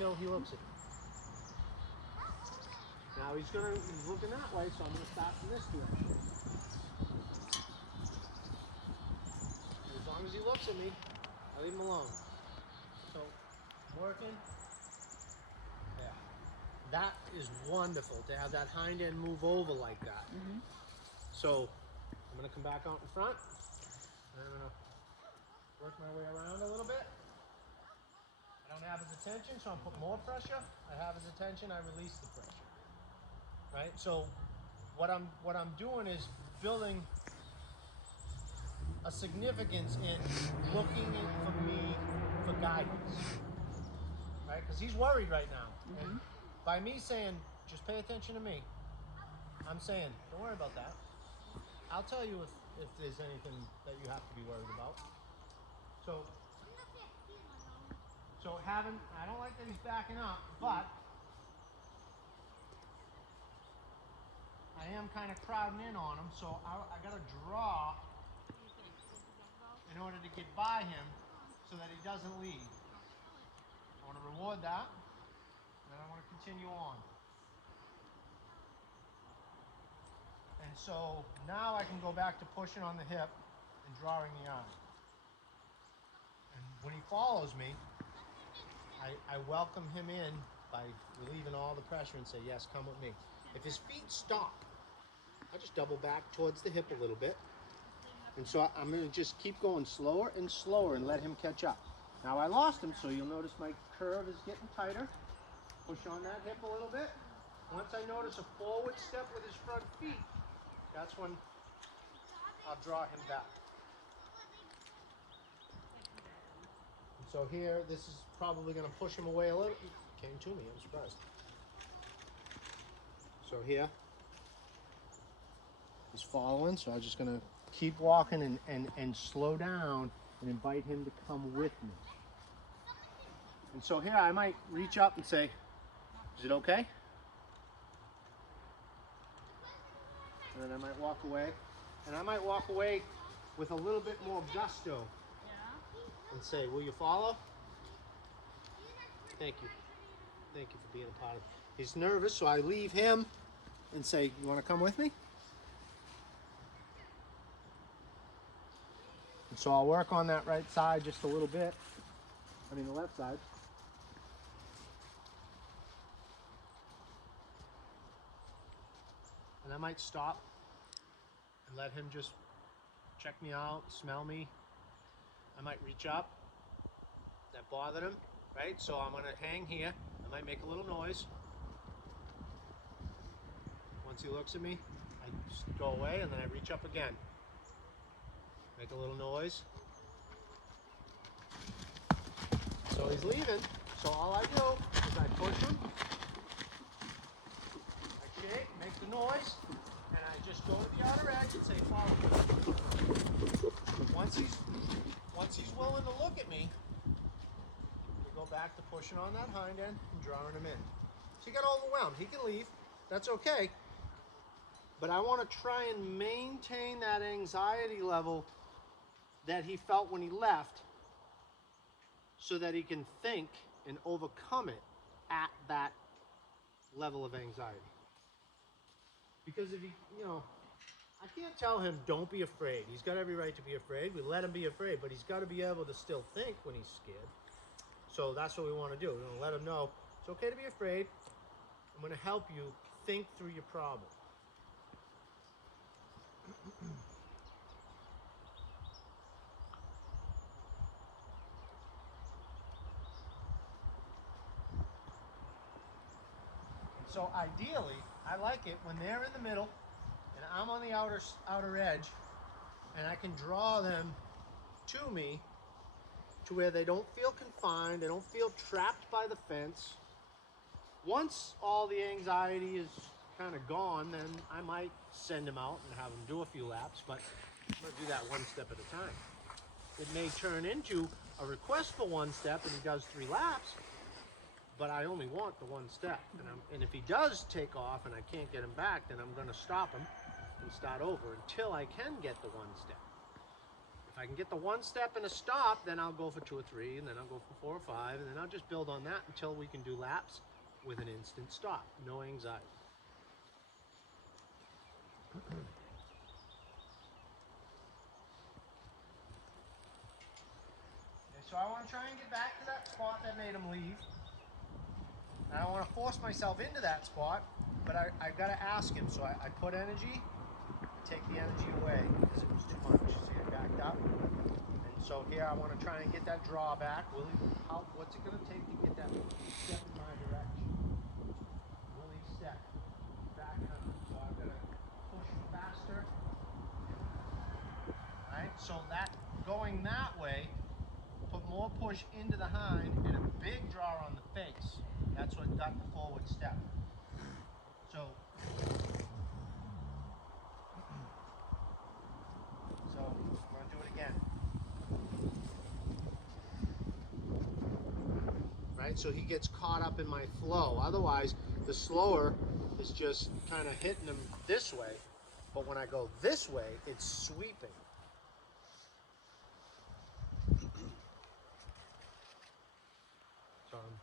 until he looks at me. Now he's looking that way, so I'm gonna start from this direction. And as long as he looks at me, I leave him alone. So, working. Yeah. That is wonderful to have that hind end move over like that. So, I'm gonna come back out in front, and I'm gonna work my way around a little bit. I don't have his attention, so I'm putting more pressure. I have his attention, I release the pressure. Right? So what I'm doing is building a significance in looking for me for guidance. Right? Because he's worried right now. And by me saying, just pay attention to me, I'm saying, don't worry about that. I'll tell you if there's anything that you have to be worried about. So I don't like that he's backing up, but I am kind of crowding in on him, so I got to draw in order to get by him so that he doesn't leave. I want to reward that, and then I want to continue on. And so now I can go back to pushing on the hip and drawing the arm. And when he follows me, I welcome him in by relieving all the pressure and say, yes, come with me. If his feet stop, I just double back towards the hip a little bit. And so I'm going to just keep going slower and slower and let him catch up. Now I lost him, so you'll notice my curve is getting tighter. Push on that hip a little bit. Once I notice a forward step with his front feet, that's when I'll draw him back. And so here, this is probably going to push him away a little. He came to me, I'm surprised. So here, he's following, so I'm just going to keep walking and slow down and invite him to come with me. And so here I might reach up and say, is it okay? And then I might walk away. And I might walk away with a little bit more gusto. And say, will you follow? Thank you. Thank you for being a part of it. He's nervous, so I leave him and say, you want to come with me? And so I'll work on that right side just a little bit. I mean the left side. And I might stop and let him just check me out, smell me. I might reach up. That bothered him, right? So I'm gonna hang here. I might make a little noise. Once he looks at me, I just go away and then I reach up again. Make a little noise. So he's leaving. So all I do is I push him. I shake, make the noise, and I just go to the outer edge and say, follow me. Once he's willing to look at me, we go back to pushing on that hind end and drawing him in. So he got overwhelmed. He can leave. That's okay. But I want to try and maintain that anxiety level that he felt when he left so that he can think and overcome it at that level of anxiety. Because if I can't tell him don't be afraid. He's got every right to be afraid. We let him be afraid, but he's got to be able to still think when he's scared. So that's what we want to do. We're going to let him know it's okay to be afraid. I'm going to help you think through your problem. So ideally, I like it when they're in the middle and I'm on the outer edge and I can draw them to me to where they don't feel confined, they don't feel trapped by the fence. Once all the anxiety is kind of gone, then I might send him out and have him do a few laps, but I'm going to do that one step at a time. It may turn into a request for one step and he does 3 laps, but I only want the one step. And if he does take off and I can't get him back, then I'm going to stop him and start over until I can get the one step. If I can get the 1 step and a stop, then I'll go for 2 or 3, and then I'll go for 4 or 5, and then I'll just build on that until we can do laps with an instant stop. No anxiety. So I want to try and get back to that spot that made him leave. And I don't want to force myself into that spot, but I got to ask him. So I put energy, I take the energy away because it was too much. See, it backed up. And so here I want to try and get that draw back. What's it going to take to get that step in my direction? Will he step? Back up. So I'm going to push faster. All right, so that going that way, put more push into the hind and a big draw on the face. That's what got the forward step. So I'm going to do it again. Right, so he gets caught up in my flow. Otherwise, the slower is just kind of hitting him this way. But when I go this way, it's sweeping. So I'm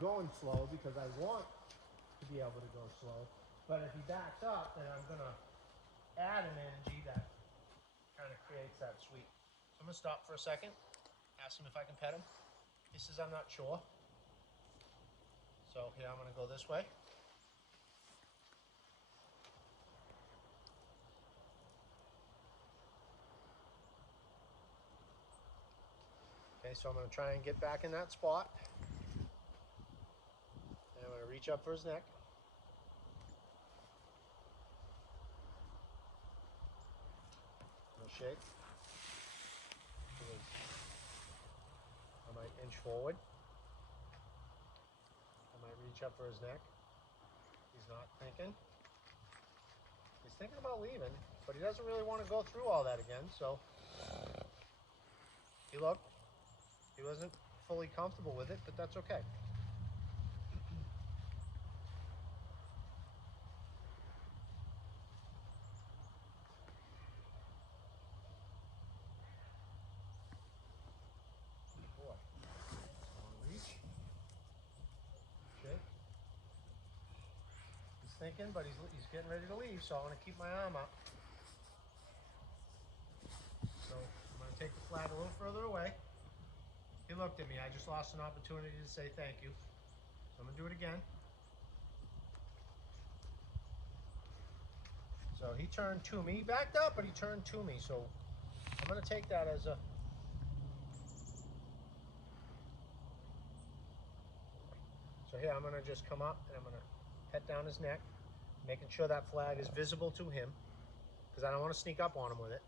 going slow because I want to be able to go slow. But if he backs up, then I'm going to add an energy that kind of creates that sweep. So I'm going to stop for a second, ask him if I can pet him. He says, I'm not sure. So here I'm going to go this way. Okay, so I'm going to try and get back in that spot. And I'm going to reach up for his neck. I'm going to shake. I might inch forward. I might reach up for his neck. He's not thinking. He's thinking about leaving, but he doesn't really want to go through all that again, so he looked. He wasn't fully comfortable with it, but that's okay. Boy. Long reach. Shake. He's thinking, but he's getting ready to leave, so I want to keep my arm up. So I'm going to take the flag a little further away. He looked at me. I just lost an opportunity to say thank you. So I'm going to do it again. So he turned to me. He backed up, but he turned to me. So I'm going to take that as a... So here I'm going to just come up and I'm going to pet down his neck, making sure that flag is visible to him because I don't want to sneak up on him with it.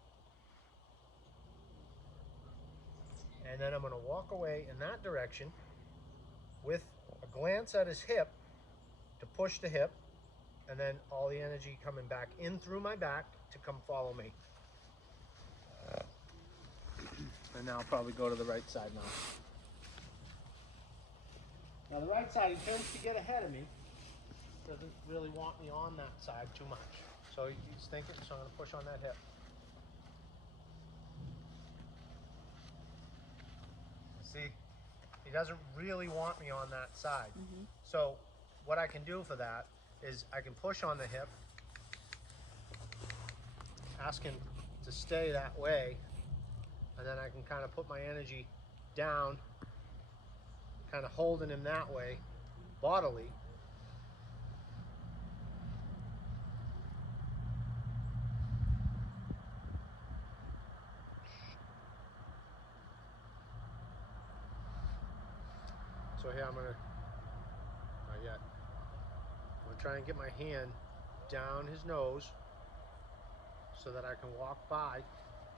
And then I'm going to walk away in that direction with a glance at his hip to push the hip, and then all the energy coming back in through my back to come follow me. And now I'll probably go to the right side now. Now the right side, he tends to get ahead of me. Doesn't really want me on that side too much. So he's thinking, so I'm going to push on that hip. See, he doesn't really want me on that side. Mm-hmm. So what I can do for that is I can push on the hip, ask him to stay that way, and then I can kind of put my energy down, kind of holding him that way, bodily. So here I'm gonna, not yet, I'm gonna try and get my hand down his nose so that I can walk by.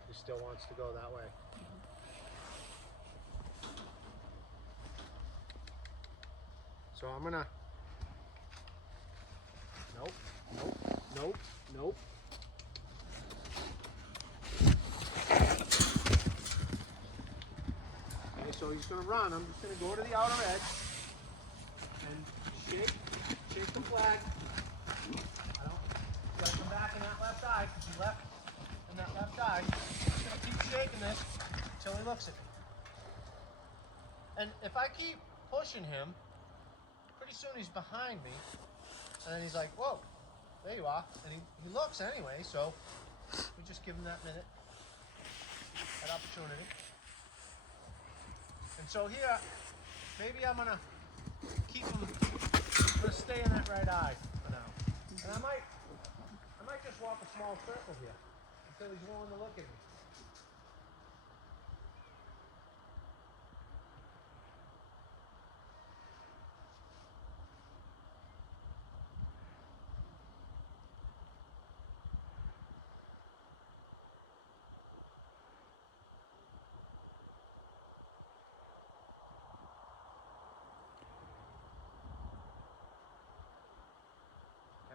He still wants to go that way. So I'm gonna, nope, nope, nope, nope. Okay, so he's gonna run. I'm just gonna go to the outer edge and shake the flag. You gotta come back in that left eye, because he left in that left eye. gonna keep shaking this until he looks at me. And if I keep pushing him, pretty soon he's behind me, and then he's like, whoa, there you are. And he looks anyway, so we just give him that minute, that opportunity. And so here, maybe I'm gonna keep him, I'm gonna stay in that right eye for now. And I might just walk a small circle here until he's willing to look at me.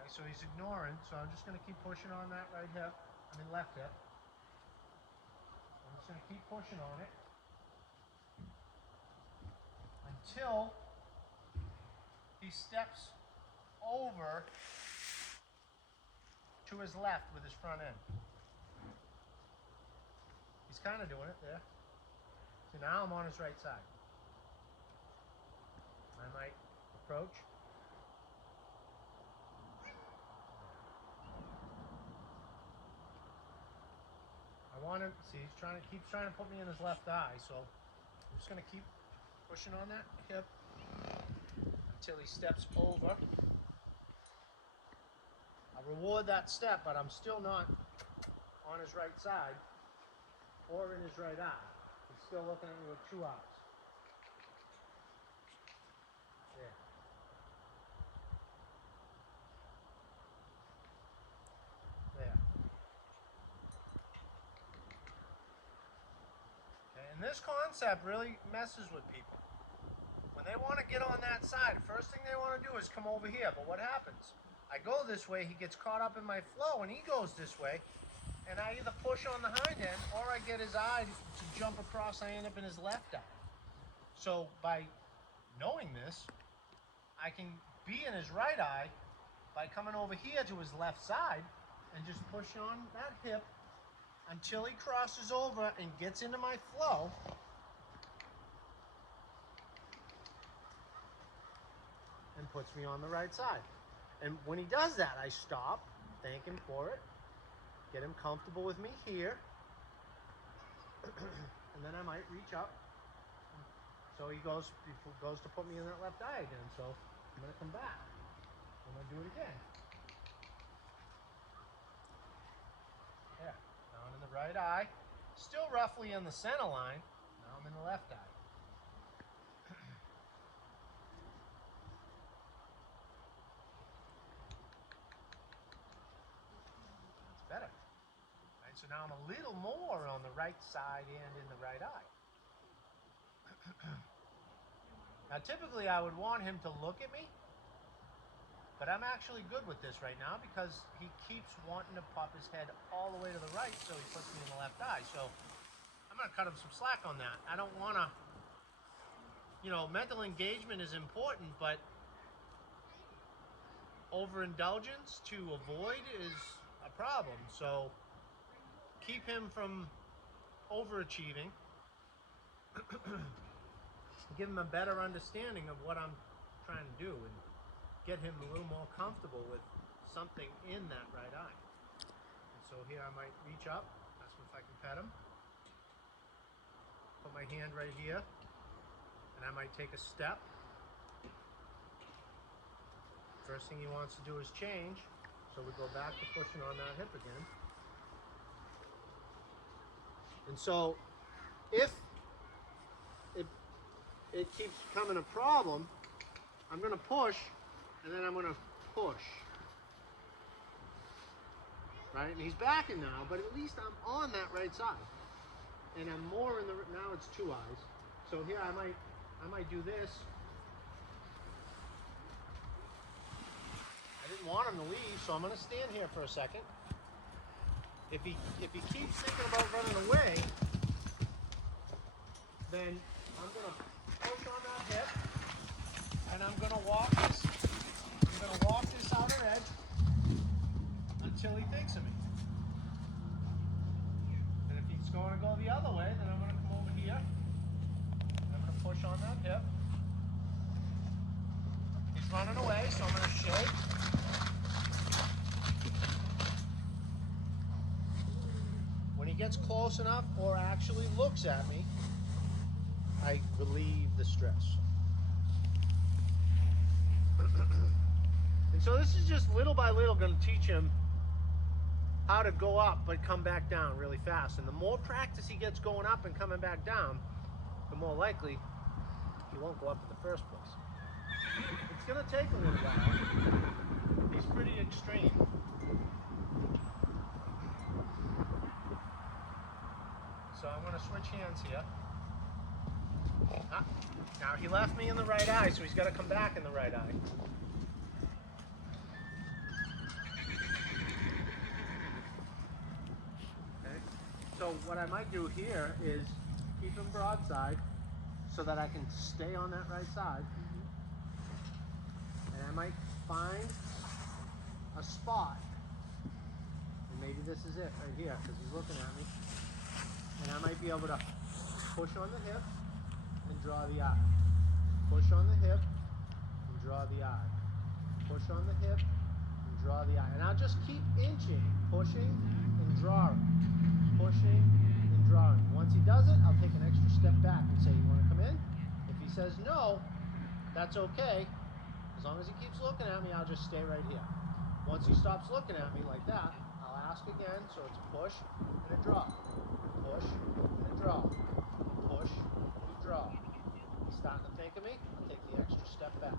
So he's ignoring, so I'm just going to keep pushing on that right hip, left hip. I'm just going to keep pushing on it until he steps over to his left with his front end. He's kind of doing it there. So now I'm on his right side. I might approach. I want him, see, keeps trying to put me in his left eye, so I'm just going to keep pushing on that hip until he steps over. I'll reward that step, but I'm still not on his right side or in his right eye. He's still looking at me with two eyes. There. There. Okay, and this concept really messes with people. When they want to get on that side, the first thing they want to do is come over here. But what happens? I go this way, he gets caught up in my flow, and he goes this way, and I either push on the hind end, or I get his eye to jump across, I end up in his left eye. So by knowing this, I can be in his right eye by coming over here to his left side, and just push on that hip until he crosses over and gets into my flow. And puts me on the right side. And when he does that, I stop, thank him for it, get him comfortable with me here, and then I might reach up. So he goes to put me in that left eye again. So I'm going to come back. I'm going to do it again. There, now I'm in the right eye, still roughly in the center line. Now I'm in the left eye. Better. Right, so now I'm a little more on the right side and in the right eye. Now typically I would want him to look at me, but I'm actually good with this right now because he keeps wanting to pop his head all the way to the right, so he puts me in the left eye. So I'm going to cut him some slack on that. I don't want to, mental engagement is important, but overindulgence to avoid is a problem. So keep him from overachieving. Give him a better understanding of what I'm trying to do and get him a little more comfortable with something in that right eye. And so here I might reach up. That's if I can pet him. Put my hand right here, and I might take a step. First thing he wants to do is change, so we go back to pushing on that hip again. And so if it keeps becoming a problem, I'm going to push, and then I'm going to push. Right? And he's backing now, but at least I'm on that right side. And I'm more in the, now it's two eyes. So here I might do this. I didn't want him to leave, so I'm going to stand here for a second. If he keeps thinking about running away, then I'm going to push on that hip, and I'm going to walk this outer edge until he thinks of me. And if he's going to He's running away, so I'm gonna shake. When he gets close enough or actually looks at me, I relieve the stress. And so this is just little by little going to teach him how to go up but come back down really fast. And the more practice he gets going up and coming back down, the more likely he won't go up in the first place. It's going to take a little while. He's pretty extreme. So I'm going to switch hands here. Now he left me in the right eye, so he's got to come back in the right eye. Okay. So what I might do here is keep him broadside so that I can stay on that right side. And I might find a spot, and maybe this is it right here because he's looking at me. And I might be able to push on the hip and draw the eye. Push on the hip and draw the eye. Push on the hip and draw the eye. And I'll just keep inching, pushing and drawing. Pushing and drawing. Once he does it, I'll take an extra step back and say, you want to come in? If he says no, that's okay. As long as he keeps looking at me, I'll just stay right here. Once he stops looking at me like that, I'll ask again, so it's a push and a draw. Push and a draw. Push and a draw. He's starting to think of me, I'll take the extra step back.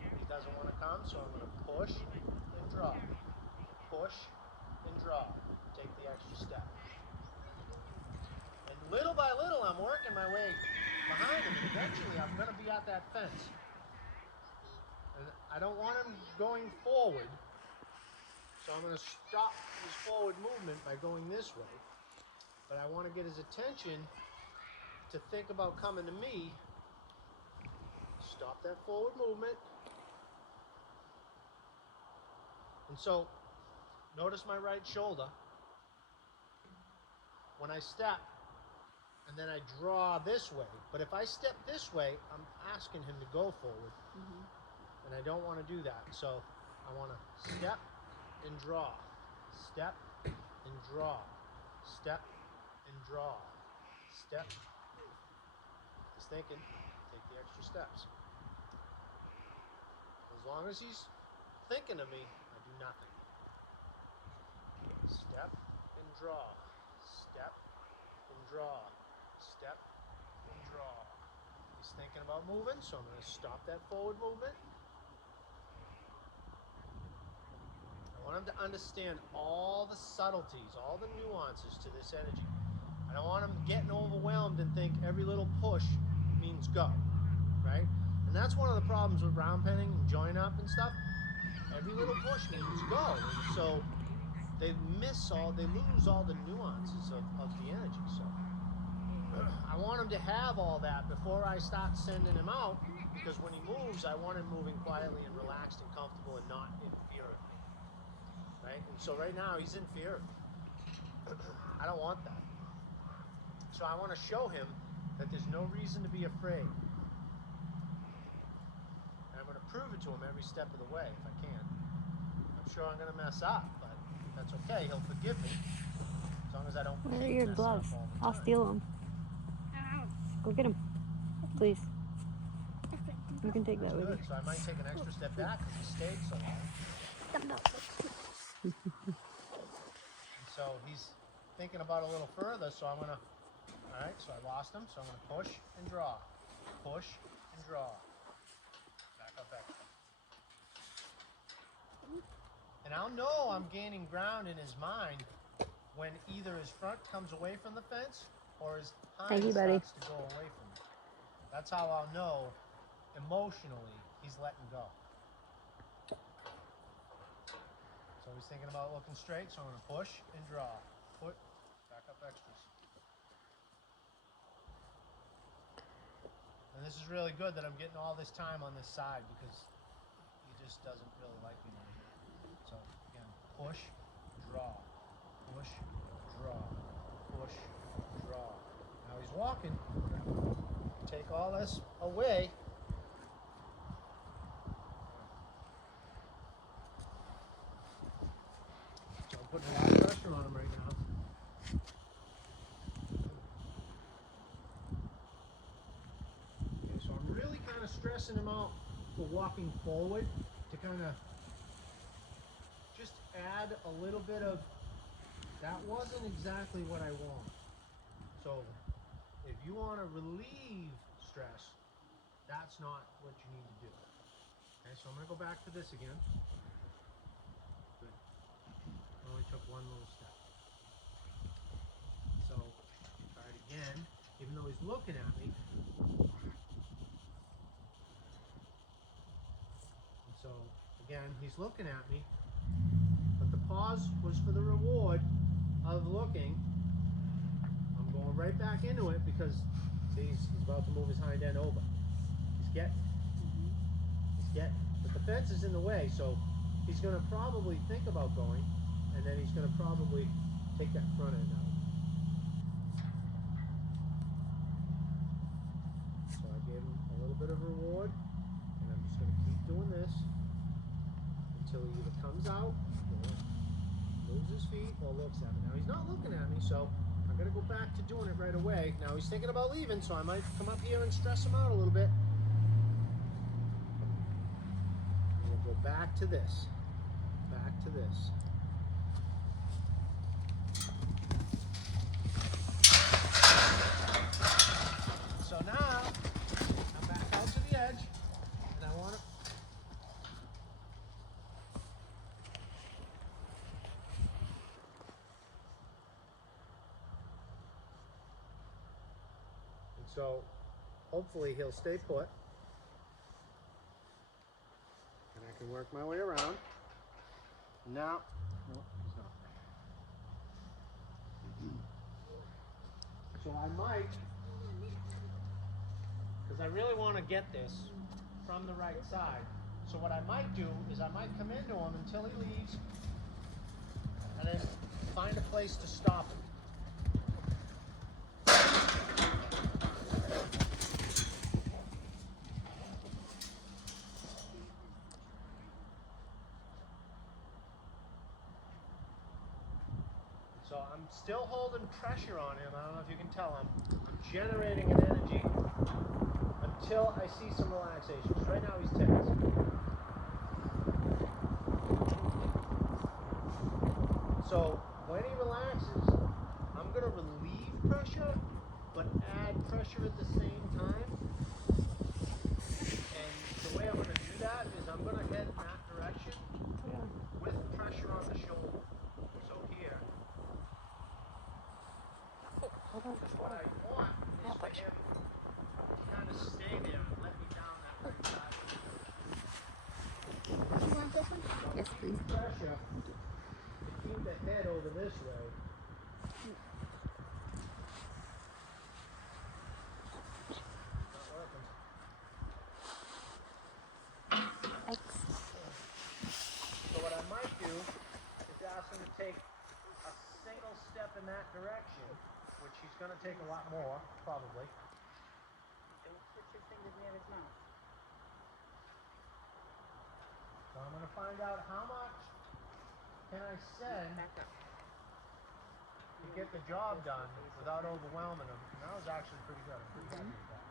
He doesn't want to come, so I'm going to push and draw. Push and draw. Take the extra step. And little by little, I'm working my way behind him, and eventually I'm going to be at that fence. And I don't want him going forward, so I'm going to stop his forward movement by going this way. But I want to get his attention to think about coming to me. Stop that forward movement. And so, notice my right shoulder. When I step, and then I draw this way. But if I step this way, I'm asking him to go forward. And I don't want to do that. So I want to step and draw. Step and draw. Step and draw. Step. He's thinking, take the extra steps. As long as he's thinking of me, I do nothing. Step and draw. Step and draw. Step and draw. He's thinking about moving, so I'm going to stop that forward movement. I want him to understand all the subtleties, all the nuances to this energy. I don't want him getting overwhelmed and think every little push means go, right? And that's one of the problems with round penning and join up and stuff. Every little push means go, and so they lose all the nuances of the energy. So I want him to have all that before I start sending him out, because when he moves, I want him moving quietly and relaxed and comfortable and not in fear of me, right? And so right now he's in fear of me. I don't want that. So I want to show him that there's no reason to be afraid. And I'm going to prove it to him every step of the way if I can. I'm sure I'm going to mess up, but that's okay. He'll forgive me as long as I don't. Where are your gloves? I'll steal them. Go get them, please. You can take that with you. So I might take an extra step back because he stayed so long. So he's thinking about a little further, so I'm going to. All right, so I lost him, so I'm going to push and draw. Push and draw. Back up, back up. And I'll know I'm gaining ground in his mind when either his front comes away from the fence or his hind starts to go away from it. That's how I'll know emotionally he's letting go. So he's thinking about looking straight, so I'm going to push and draw. Foot, back up extras. And this is really good that I'm getting all this time on this side because he just doesn't really like me over here. So again, push, draw, push, draw, push, draw. Now he's walking. Take all this away. stressing him out for walking forward to kind of just add a little bit of, that wasn't exactly what I want. So if you want to relieve stress, that's not what you need to do. Okay, so I'm going to go back to this again. Good. Only took one little step. So, try it again, even though he's looking at me. And so, again, he's looking at me, but the pause was for the reward of looking. I'm going right back into it because, see, he's about to move his hind end over. He's getting. But the fence is in the way, so he's going to probably think about going, and then he's going to probably take that front end out. So I gave him a little bit of reward, and I'm just going to keep doing this until he either comes out, or moves his feet, or looks at me. Now he's not looking at me, so I'm going to go back to doing it right away. Now he's thinking about leaving, so I might come up here and stress him out a little bit. Go back to this. Back to this. So now, I'm back out to the edge, and I want to... And so, hopefully he'll stay put. And I can work my way around. Now, no, he's not. So I might, because I really want to get this from the right side. So what I might do is I might come into him until he leaves, and then find a place to stop him. So I'm still holding pressure on him. I don't know if you can tell. I'm generating an energy until I see some relaxation. So right now he's tense. So when he relaxes, I'm going to relieve pressure, but add pressure at the same time. And the way I'm going to do that is I'm going to head in that direction with pressure on the shoulder. So here. Because what I want is for him to kind of stay there and let me down that right side. You want this one? Yes, please. Pressure to keep the head over this way. Not working. X. So what I might do is ask him to take a single step in that direction, which he's going to take a lot more, probably. Don't put your fingers near his mouth. So I'm going to find out how much can I send Back up. to get the job done without overwhelming him. And that was actually pretty good. I'm pretty happy with that.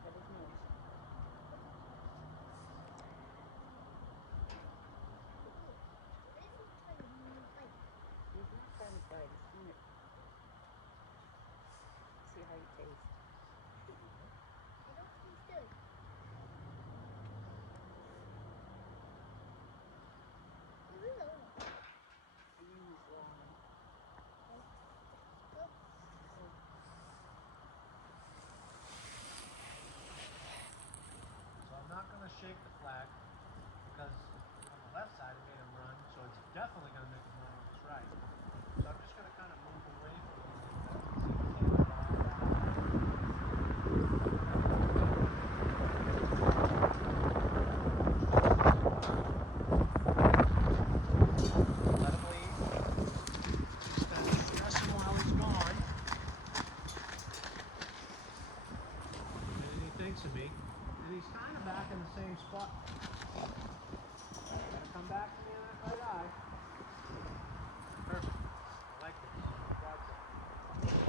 Cut his nose. He's not satisfied. He's trying to see how you taste. So I'm not going to shake the flag because on the left side it made him run, so it's definitely going to make him run on his right. So I'm just going to kind of move away from him. Let him leave. Just kind of stress him while he's gone. And he thinks of me. And he's kind of back in the same spot. Gotta come back to me on that right eye. Perfect. I like this. That's it.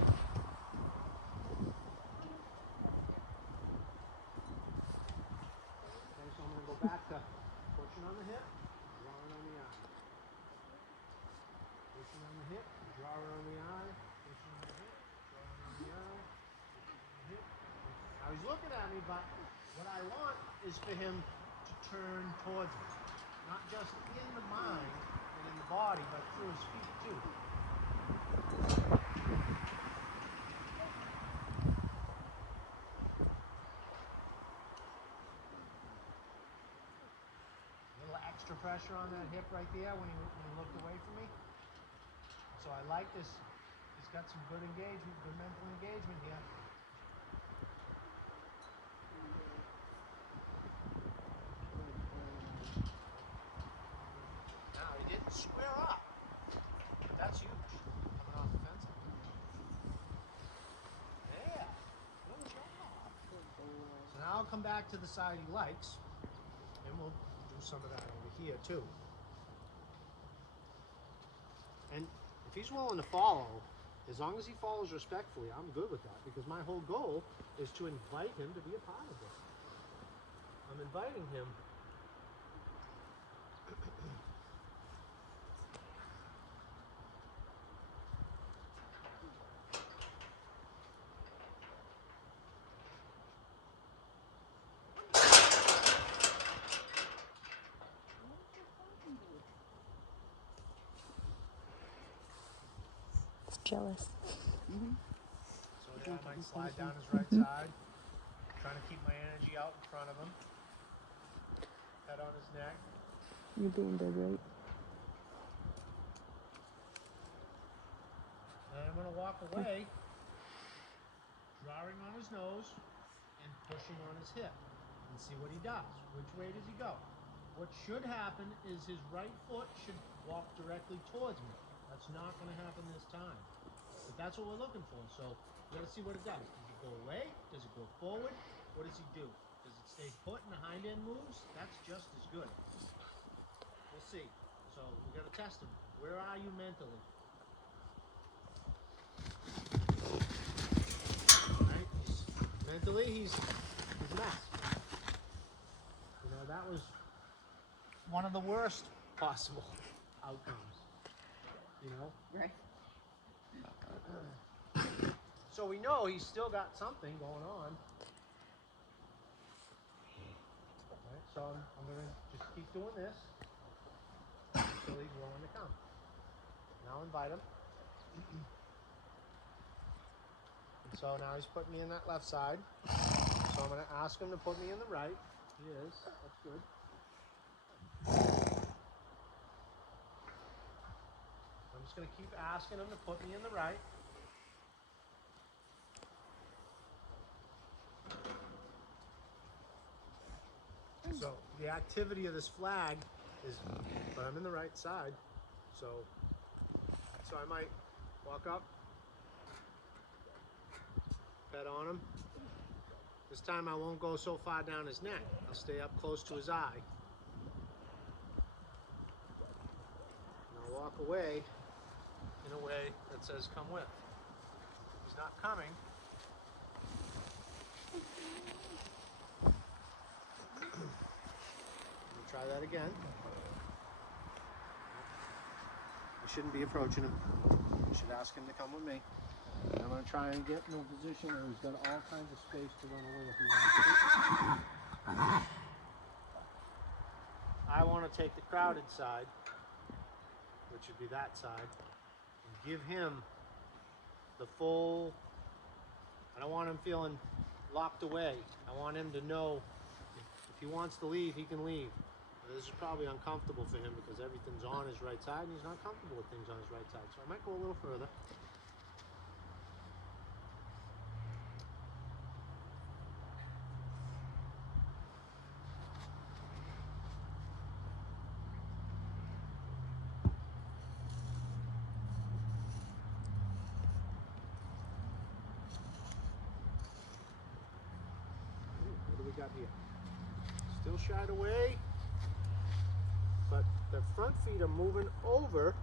he's looking at me, but what I want is for him to turn towards me. Not just in the mind and in the body, but through his feet too. A little extra pressure on that hip right there when he looked away from me. So I like this. He's got some good engagement, good mental engagement here. Now he didn't square up, but that's huge. Coming off the fence. Yeah, good job. So now I'll come back to the side he likes, and we'll do some of that over here too. And if he's willing to follow, as long as he follows respectfully, I'm good with that, because my whole goal is to invite him to be a part of this. I'm inviting him. It's jealous. So yeah, I might slide down his right side, trying to keep my energy out in front of him. Head on his neck. You're being dead right. And I'm going to walk away, drawing on his nose and pushing on his hip, and see what he does. Which way does he go? What should happen is his right foot should walk directly towards me. That's not going to happen this time. But that's what we're looking for. So we got to see what it does. Does it go away? Does it go forward? What does he do? Does it stay put and the hind end moves? That's just as good. We'll see. So we got to test him. Where are you mentally? Right? Mentally, he's a mess. You know, that was one of the worst possible outcomes. You know? Right. So we know he's still got something going on. Right, so I'm going to just keep doing this until he's willing to come. Now invite him. And so now he's putting me in that left side. So I'm going to ask him to put me in the right. He is. That's good. I'm just going to keep asking him to put me in the right. So the activity of this flag is, but I'm in the right side. So I might walk up, pet on him. This time I won't go so far down his neck. I'll stay up close to his eye. And I'll walk away in a way that says, come with. He's not coming. Let me try that again. I shouldn't be approaching him. I should ask him to come with me. And I'm going to try and get in a position where he's got all kinds of space to run away if he wants to. I want to take the crowded side, which would be that side, and give him the full. I don't want him feeling locked away. I want him to know if he wants to leave, he can leave. This is probably uncomfortable for him because everything's on his right side and he's not comfortable with things on his right side. So I might go a little further. What do we got here? Still shied away, but the front feet are moving over,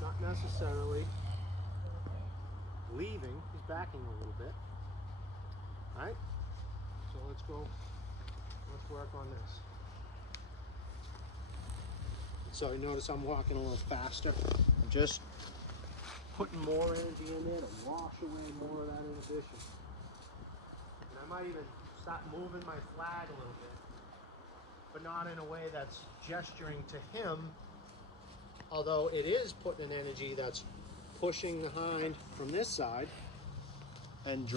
not necessarily leaving. He's backing a little bit. All right, so let's go, let's work on this. So you notice I'm walking a little faster. I'm just putting more energy in there to wash away more of that inhibition. might even start moving my flag a little bit, but not in a way that's gesturing to him, although it is putting an energy that's pushing the hind from this side and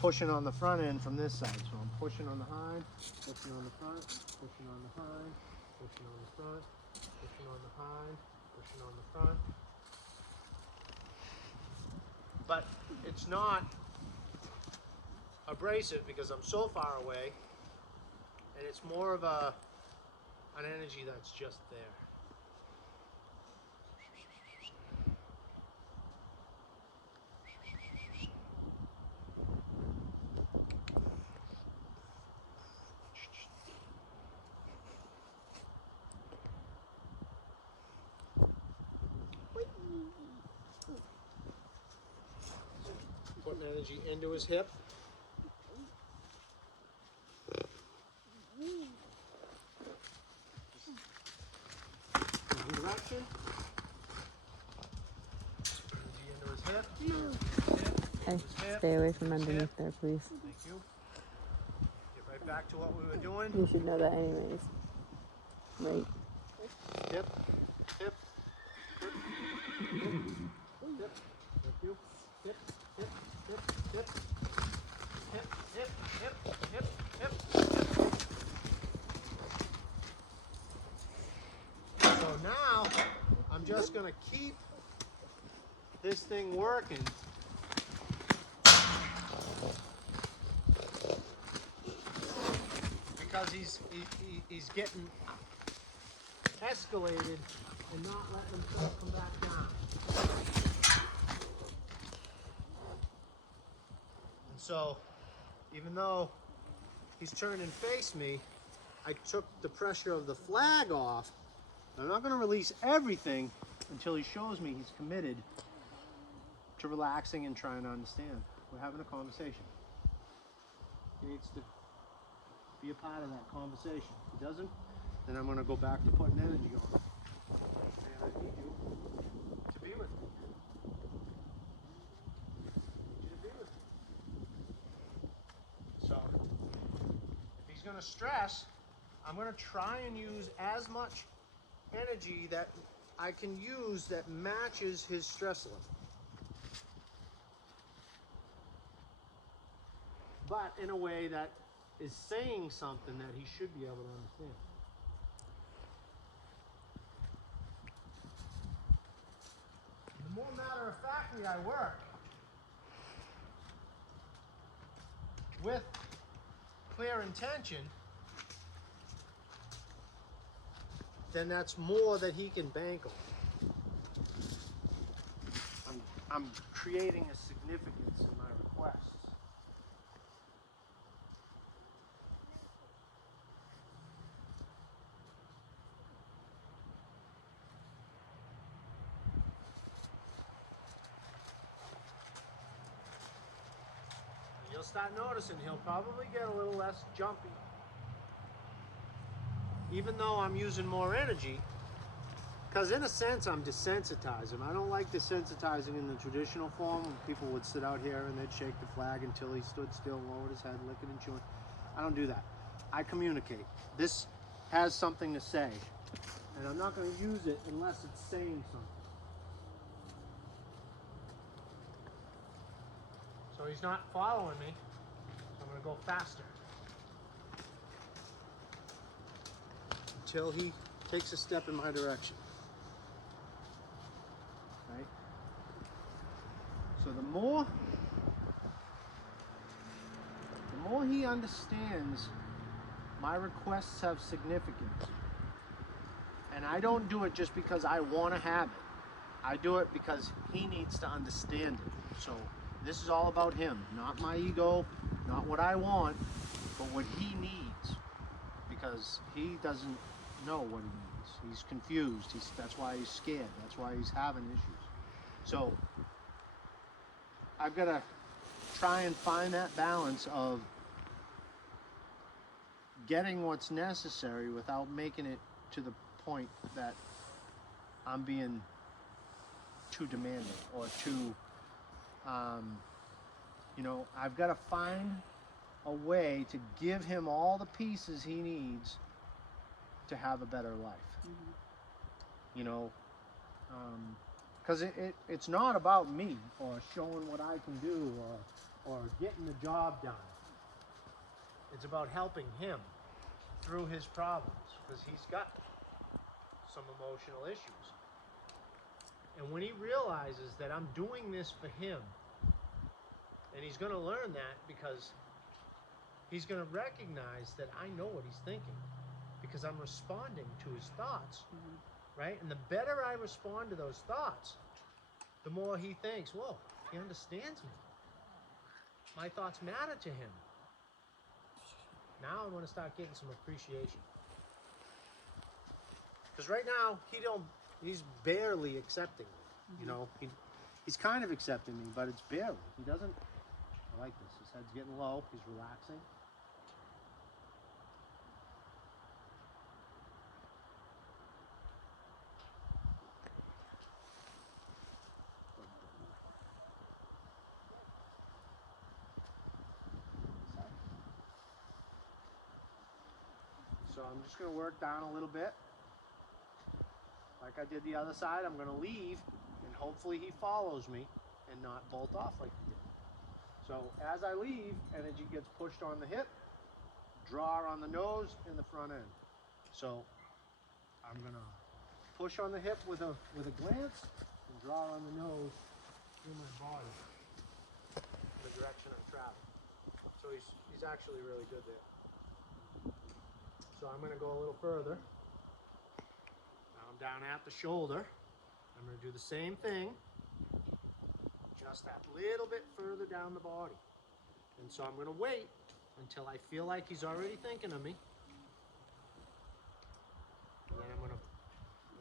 pushing on the front end from this side. So I'm pushing on the hind, pushing on the front, pushing on the hind, pushing on the front, pushing on the hind, pushing on the front. But it's not abrasive because I'm so far away, and it's more of an energy that's just there. Putting energy into his hip. Direction. Energy into his hip. Hey, His hip. stay away from underneath there, please. Thank you. Get right back to what we were doing. You should know that anyways. Right. Hip. Hip. Hip. Hip. Thank you. Hip. Hip. Hip. Hip. Hip. Hip. Hip. Hip. Hip. Hip. So now I'm just gonna keep this thing working. Because he's getting escalated and not letting himself come back down. And so, even though he's turned and faced me, I took the pressure of the flag off. I'm not going to release everything until he shows me he's committed to relaxing and trying to understand. We're having a conversation. He needs to be a part of that conversation. If he doesn't, then I'm going to go back to putting energy on. And I need you to be with me. I need you to be with me. So, if he's going to stress, I'm going to try and use as much energy that I can use that matches his stress level. But in a way that is saying something that he should be able to understand. The more matter-of-factly I work with clear intention, then that's more that he can bank on. I'm creating a significance in my requests. You'll start noticing he'll probably get a little less jumpy. Even though I'm using more energy, because in a sense I'm desensitizing. I don't like desensitizing in the traditional form when people would sit out here and they'd shake the flag until he stood still, lowered his head, licking and chewing. I don't do that. I communicate. This has something to say, and I'm not going to use it unless it's saying something. So he's not following me, so I'm going to go faster. Until he takes a step in my direction. Right? So the more he understands my requests have significance, and I don't do it just because I want to have it. I do it because he needs to understand it. So this is all about him, not my ego, not what I want, but what he needs, because he doesn't know what he needs. He's confused. That's why he's scared. That's why he's having issues. So I've got to try and find that balance of getting what's necessary without making it to the point that I'm being too demanding or too, I've got to find a way to give him all the pieces he needs to have a better life. You know, because it's not about me or showing what I can do or getting the job done. It's about helping him through his problems, because he's got some emotional issues. And when he realizes that I'm doing this for him, and he's going to learn that, because he's going to recognize that I know what he's thinking, because I'm responding to his thoughts, right? And the better I respond to those thoughts, the more he thinks, whoa, he understands me. My thoughts matter to him. Now I want to start getting some appreciation. Because right now, he's barely accepting me. You know, he's kind of accepting me, but it's barely. He doesn't, I like this. His head's getting low. He's relaxing. So I'm just going to work down a little bit. Like I did the other side, I'm going to leave, and hopefully he follows me and not bolt off like he did. So as I leave, energy gets pushed on the hip, draw on the nose and the front end. So I'm going to push on the hip with a glance and draw on the nose through my body in the direction I'm traveling. So he's actually really good there. So I'm going to go a little further. Now I'm down at the shoulder. I'm going to do the same thing, just that little bit further down the body. And so I'm going to wait until I feel like he's already thinking of me. And then I'm going to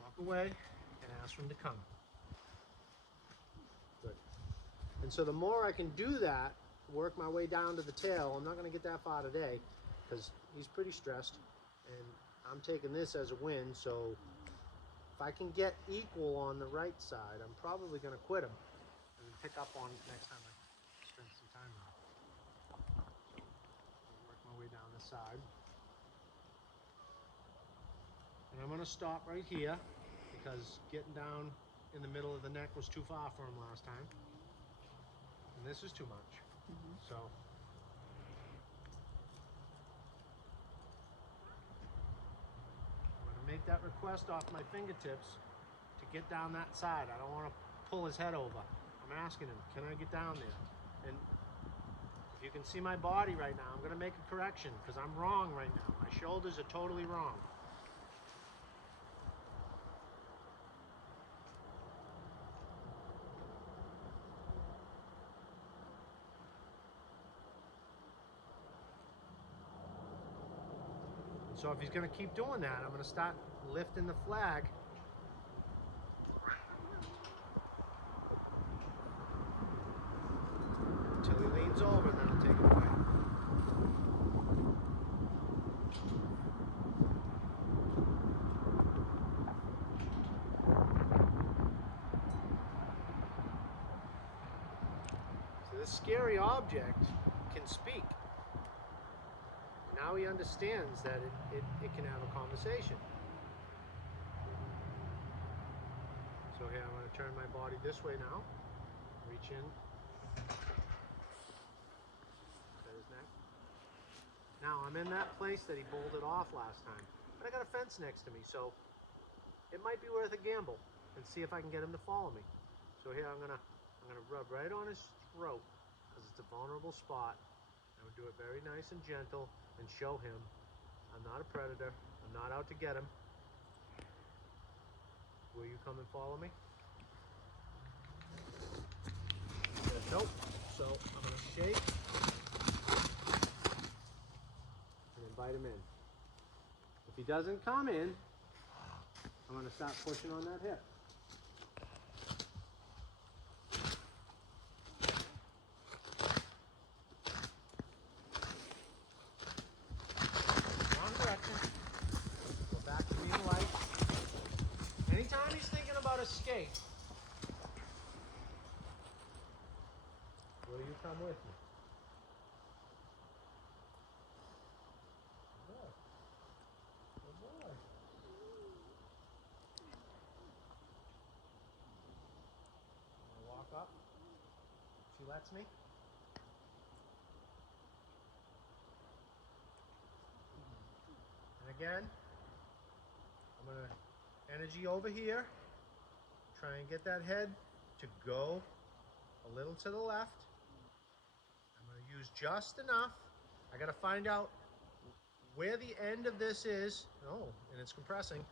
walk away and ask for him to come. Good. And so the more I can do that, work my way down to the tail, I'm not going to get that far today because he's pretty stressed. And I'm taking this as a win, so if I can get equal on the right side, I'm probably going to quit him and pick up on it next time I spend some time with him. So I'll work my way down this side. And I'm going to stop right here because getting down in the middle of the neck was too far for him last time. And this is too much. So make that request off my fingertips to get down that side. I don't want to pull his head over. I'm asking him, can I get down there? And if you can see my body right now, I'm going to make a correction because I'm wrong right now. My shoulders are totally wrong. So if he's going to keep doing that, I'm going to start lifting the flag. Until he leans over, then I'll take it away. So this scary object can speak. Now he understands that it can have a conversation. So here I'm going to turn my body this way now. Reach in. Set his neck. Now I'm in that place that he bolted off last time. But I got a fence next to me, so it might be worth a gamble and see if I can get him to follow me. So here I'm gonna rub right on his throat because it's a vulnerable spot. I would do it very nice and gentle and show him I'm not a predator. I'm not out to get him. Will you come and follow me? He said, nope. So I'm going to shake and invite him in. If he doesn't come in, I'm going to start pushing on that hip. Anytime he's thinking about escape, will you come with me? lets me. And again, I'm gonna energy over here. Try and get that head to go a little to the left. I'm gonna use just enough. I gotta find out where the end of this is. Oh, and it's compressing.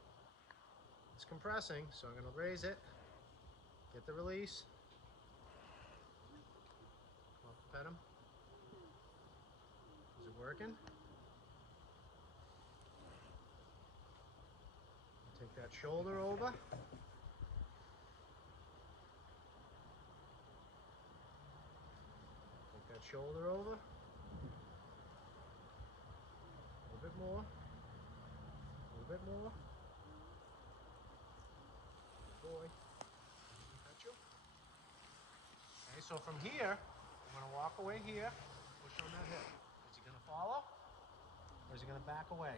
It's compressing, so I'm gonna raise it. Get the release. Come up and pet him. Is it working? Take that shoulder over. Take that shoulder over. A little bit more. A little bit more. Good boy. Pet you. Okay, so from here, I'm going to walk away here, push on that hip. Is he going to follow? Or is he going to back away?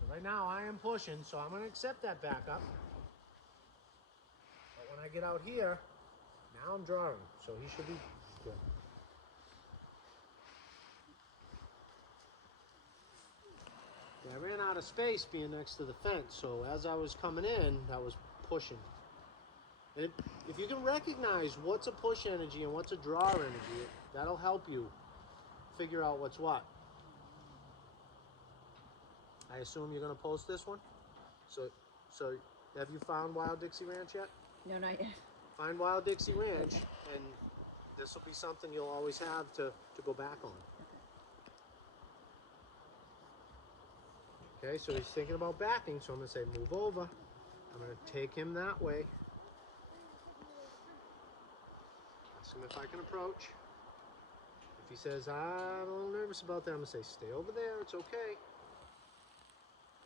So right now I am pushing, so I'm going to accept that backup. But when I get out here, now I'm drawing, so he should be good. Yeah, I ran out of space being next to the fence, so as I was coming in, that was pushing. And if you can recognize what's a push energy and what's a draw energy, that'll help you figure out what's what. I assume you're going to post this one? So have you found Wild Dixie Ranch yet? No, not yet. Find Wild Dixie Ranch, and this will be something you'll always have to go back on. Okay, so he's thinking about backing, so I'm going to say move over. I'm going to take him that way. Ask him if I can approach. If he says, I'm a little nervous about that, I'm going to say, stay over there, it's okay.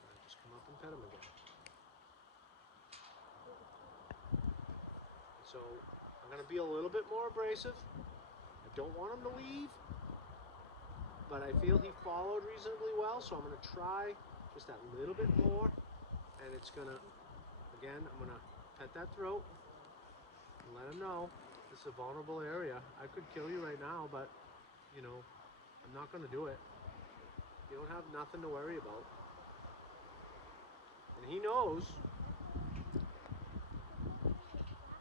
All right, just come up and pet him again. So I'm going to be a little bit more abrasive. I don't want him to leave, but I feel he followed reasonably well, so I'm going to try just that little bit more, and it's going to, again, I'm going to pet that throat and let him know this is a vulnerable area. I could kill you right now, but, you know, I'm not going to do it. You don't have nothing to worry about. And he knows.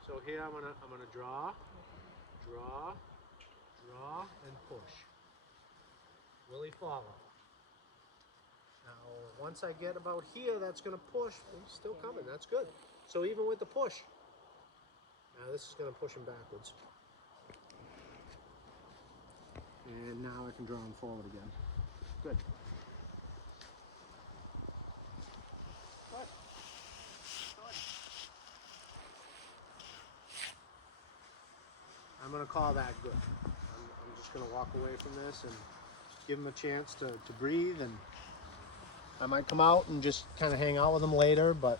So here I'm gonna draw, and push. Will he follow? Now, once I get about here, that's gonna push. He's still coming, that's good. So even with the push, now this is gonna push him backwards. And now I can draw him forward again. Good. Good. Good. I'm gonna call that good. I'm just gonna walk away from this and give him a chance to breathe, and I might come out and just kind of hang out with him later, but